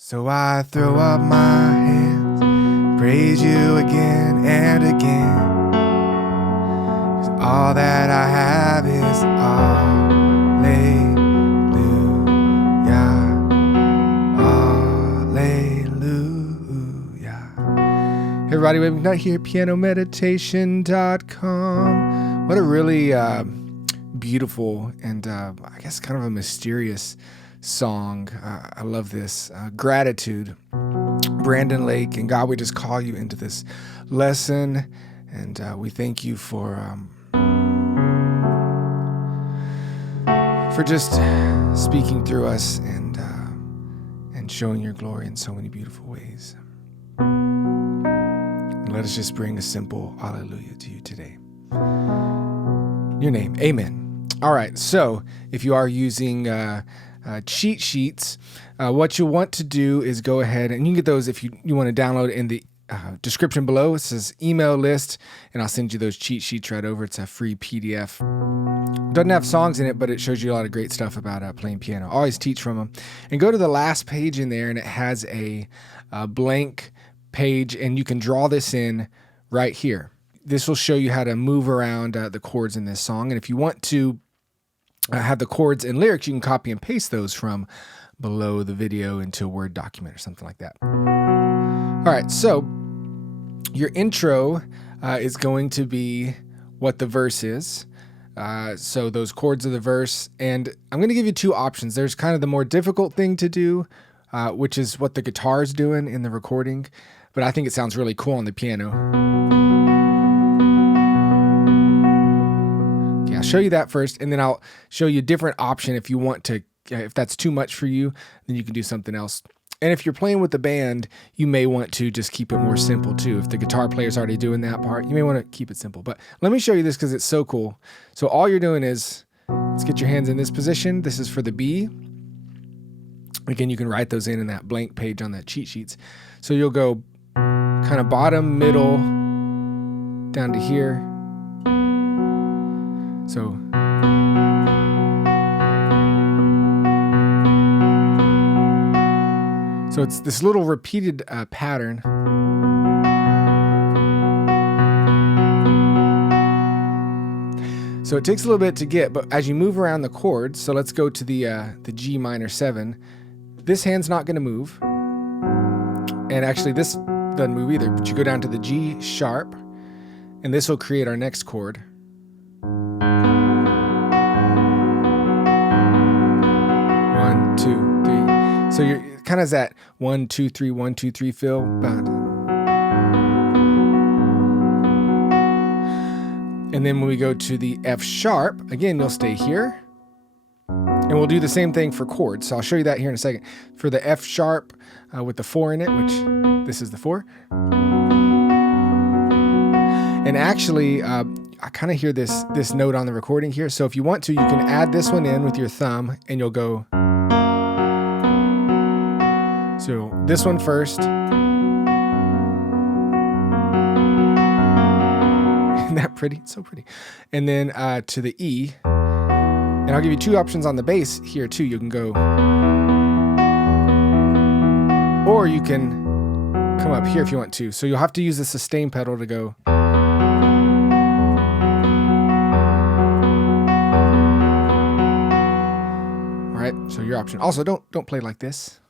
So I throw up my hands, praise you again and again. 'Cause all that I have is hallelujah. Hey everybody, McNutt here, pianomeditation.com. What a really beautiful and I guess kind of a mysterious song. I love this. Gratitude. Brandon Lake, and God, we just call you into this lesson, and we thank you for just speaking through us and showing your glory in so many beautiful ways. And let us just bring a simple hallelujah to you today. In your name, amen. All right, so if you are using cheat sheets, what you'll want to do is go ahead, and you can get those if you want to download in the description below. It says email list, and I'll send you those cheat sheets right over. It's a free PDF. Doesn't have songs in it, but it shows you a lot of great stuff about playing piano. Always teach from them. And go to the last page in there, and it has a blank page, and you can draw this in right here. This will show you how to move around the chords in this song. And if you want to have the chords and lyrics, you can copy and paste those from below the video into a Word document or something like that. All right, so your intro is going to be what the verse is. So those chords of the verse, and I'm going to give you two options. There's kind of the more difficult thing to do, which is what the guitar is doing in the recording, but I think it sounds really cool on the piano. I'll show you that first, and then I'll show you a different option if you want to. If that's too much for you, then you can do something else. And if you're playing with the band, you may want to just keep it more simple too. If the guitar player's already doing that part, you may want to keep it simple. But let me show you this because it's so cool. So all you're doing is, let's get your hands in this position. This is for the B. Again, you can write those in that blank page on that cheat sheets. So you'll go kind of bottom, middle, down to here. So it's this little repeated pattern. So it takes a little bit to get, but as you move around the chords, so let's go to the G minor 7. This hand's not going to move, and actually this doesn't move either. But you go down to the G sharp, and this will create our next chord. So you're kind of as that 1, 2, 3, 1, 2, 3 feel. And then when we go to the F sharp, again, you'll stay here. And we'll do the same thing for chords. So I'll show you that here in a second. For the F sharp with the 4 in it, which this is the 4. And actually, I kind of hear this note on the recording here. So if you want to, you can add this one in with your thumb, and you'll go. So this one first. Isn't that pretty? It's so pretty. And then to the E. And I'll give you two options on the bass here too. You can go, or you can come up here if you want to. So you'll have to use the sustain pedal to go. All right, so your option. Also, don't play like this.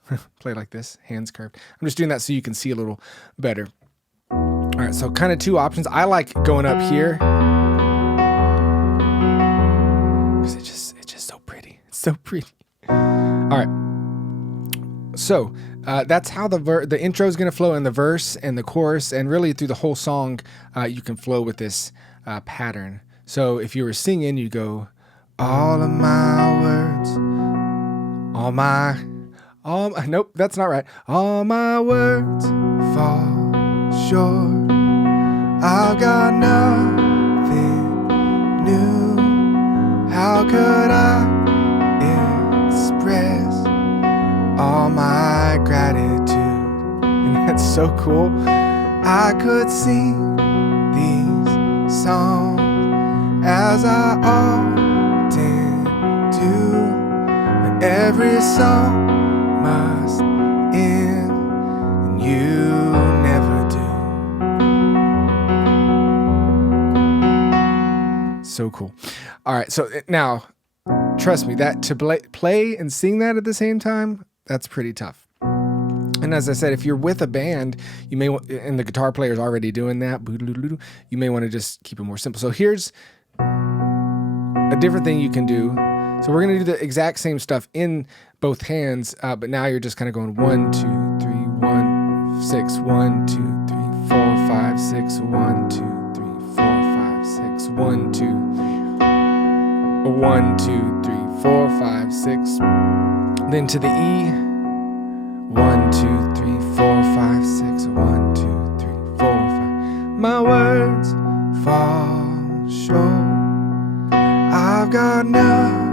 Play like this, hands curved. I'm just doing that so you can see a little better. All right, so kind of two options. I like going up here because it's just so pretty. It's so pretty. All right, so that's how the intro is going to flow in the verse and the chorus, and really through the whole song, you can flow with this pattern. So if you were singing, you go, all of my words, nope, that's not right. All my words fall short. I've got nothing new. How could I express all my gratitude? And that's so cool. I could sing these songs as I often do, but every song must end So cool. All right. So now, trust me, that to play and sing that at the same time, that's pretty tough. And as I said, if you're with a band, you may, and the guitar player is already doing that, you may want to just keep it more simple. So here's a different thing you can do. So we're going to do the exact same stuff in both hands, but now you're just kind of going 1, 2, 3, 1, 6, 1, 2, 3, 4, 5, 6, 1, 2, 3, 4, 5, 6, 1, 2, 1, 2, 3, 4, 5, 6. Then to the E, 1, 2, 3, 4, 5, 6, 1, 2, 3, 4, 5. My words fall short. I've got nothing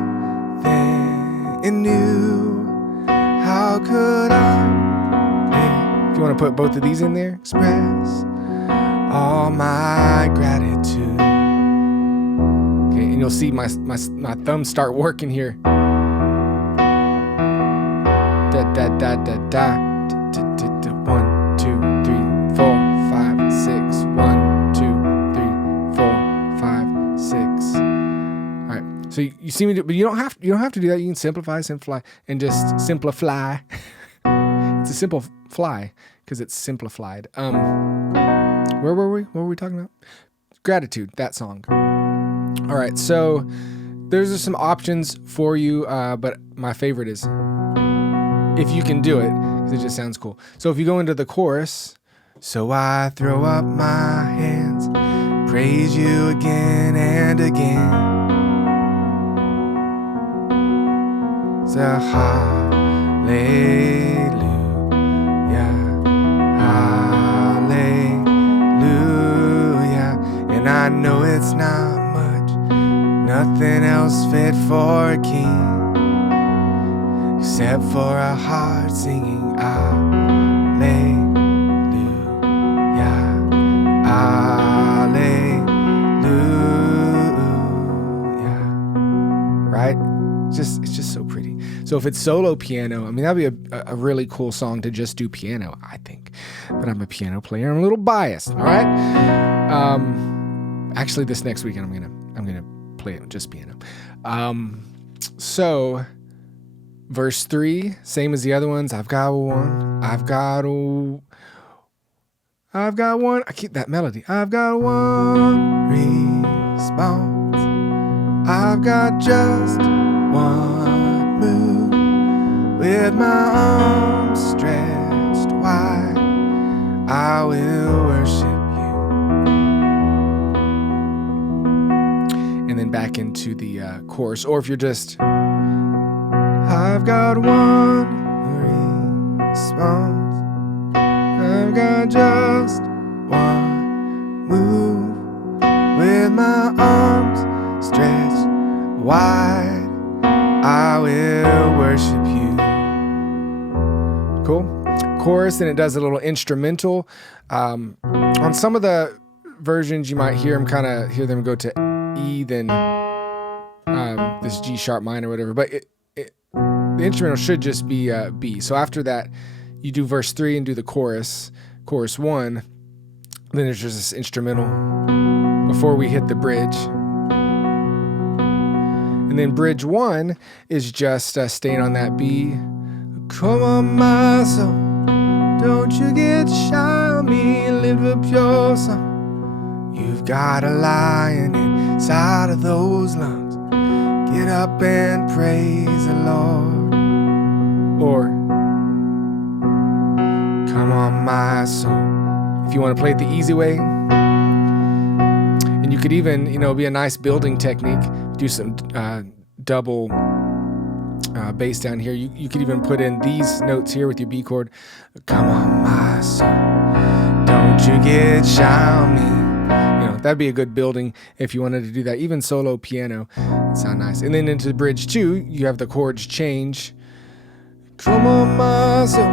new. How could I? If you want to put both of these in there, express all my gratitude. Okay, and you'll see my thumbs start working here. Da da da da da. 1, 2, 3, 4, 5, 6. 1, 2, 3, 4, 5, 6. All right. So you see me do, but you don't have to do that. You can simplify, and just simplify. It's a simple fly because it's simplified. Where were we? What were we talking about? Gratitude. That song. All right. So there's some options for you, but my favorite is if you can do it, because it just sounds cool. So if you go into the chorus, so I throw up my hands, praise you again and again. So hallelujah, hallelujah. And I know it's not much, nothing else fit for a king, except for a heart singing hallelujah, hallelujah. Right? It's just so pretty. So if it's solo piano, I mean, that'd be a really cool song to just do piano, I think. But I'm a piano player. I'm a little biased. All right. Actually, this next weekend I'm gonna play it just piano. So. Verse 3, same as the other ones. I've got one. I keep that melody. I've got one response. I've got just one move. With my arms stretched wide, I will worship you. And then back into the chorus. Or if you're just... I've got one response. I've got just one move. With my arms stretched wide, I will worship you. Cool. Chorus, and it does a little instrumental. On some of the versions, you might hear them go to E, then this G sharp minor or whatever. But the instrumental should just be B. So after that, you do verse 3 and do the chorus 1. Then there's just this instrumental before we hit the bridge. And then bridge 1 is just staying on that B. Come on, my soul, don't you get shy on me, lift up your song. You've got a lion inside of those lungs. Get up and praise the Lord. Or, come on, my soul. If you want to play it the easy way. And you could even, be a nice building technique. Do some double bass down here. You could even put in these notes here with your B chord. Come on, my soul. Don't you get shy on me. That'd be a good building if you wanted to do that. Even solo piano, it'd sound nice. And then into bridge 2, you have the chords change. Come on, my soul,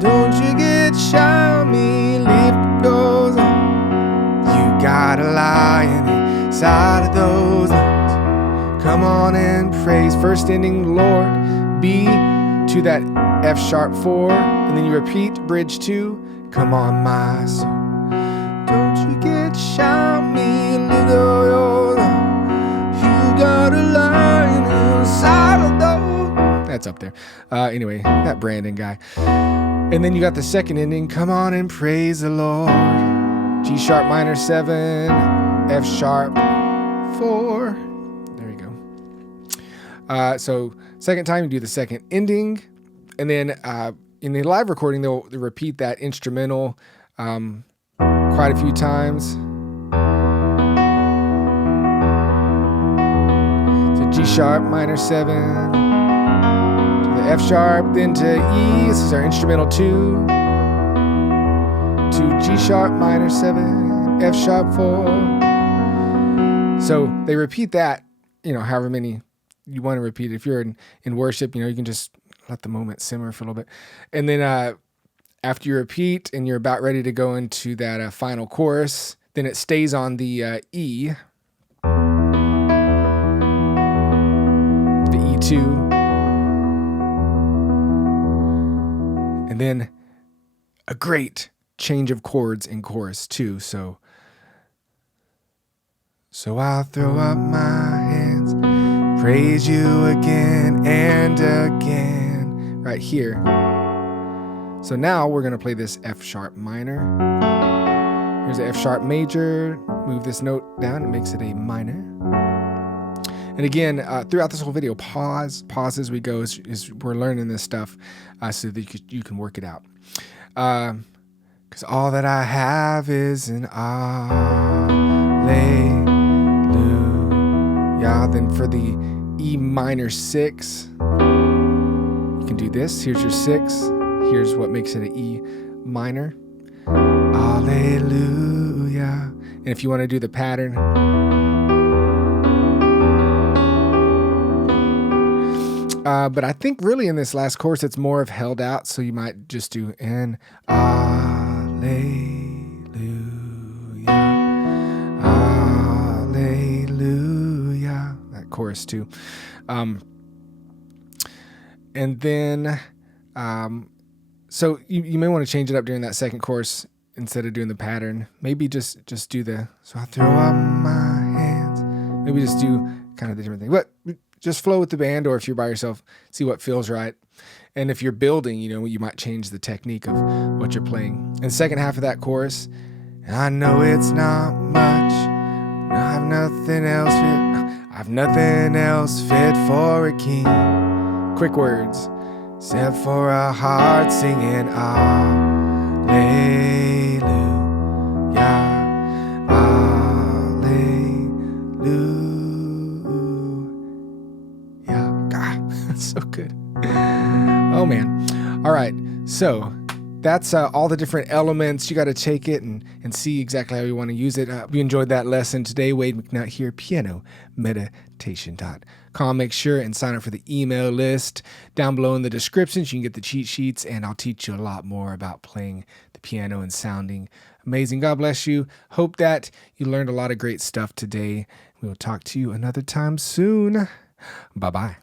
don't you get shy on me, lift goes on. You got a lion inside of those lungs. Come on and praise. First ending, Lord, B to that F sharp 4, and then you repeat bridge 2. Come on, my soul, don't you get shy on me, lift your lungs. got a lion inside of those. That's up there. Anyway, that Brandon guy. And then you got the second ending. Come on and praise the Lord. G sharp minor 7, F sharp 4. There you go. So second time you do the second ending, and then in the live recording they'll repeat that instrumental quite a few times. So G sharp minor 7, to the F sharp, then to E. This is our instrumental 2. To G sharp minor 7, F sharp 4. So they repeat that, however many you want to repeat. If you're in worship, you can just let the moment simmer for a little bit. And then after you repeat and you're about ready to go into that final chorus, then it stays on the E, the E2, and then a great change of chords in chorus too. So I'll throw up my hands, praise you again and again, right here. So now we're going to play this F sharp minor. Here's the F sharp major. Move this note down, it makes it a minor. And again, throughout this whole video, pause as we go as we're learning this stuff so that you can work it out. Because all that I have is an alleluia. Then for the E minor 6, you can do this. Here's your 6. Here's what makes it an E minor. Alleluia. And if you want to do the pattern, but I think really in this last chorus it's more of held out, so you might just do an alleluia, alleluia. That chorus too. And then so you may want to change it up during that second chorus instead of doing the pattern. Maybe just do the, so I throw up my hands. Maybe just do kind of the different thing. But just flow with the band, or if you're by yourself, see what feels right. And if you're building, you might change the technique of what you're playing. And the second half of that chorus, I know it's not much. I've nothing else fit for a king. Quick words. Except for a heart singing alleluia, alleluia. God, that's so good. Oh man. All right. So that's all the different elements. You got to take it and see exactly how you want to use it. We enjoyed that lesson today. Wade McNutt here, pianomeditation.com. Make sure and sign up for the email list. Down below in the descriptions, you can get the cheat sheets, and I'll teach you a lot more about playing the piano and sounding amazing. God bless you. Hope that you learned a lot of great stuff today. We will talk to you another time soon. Bye-bye.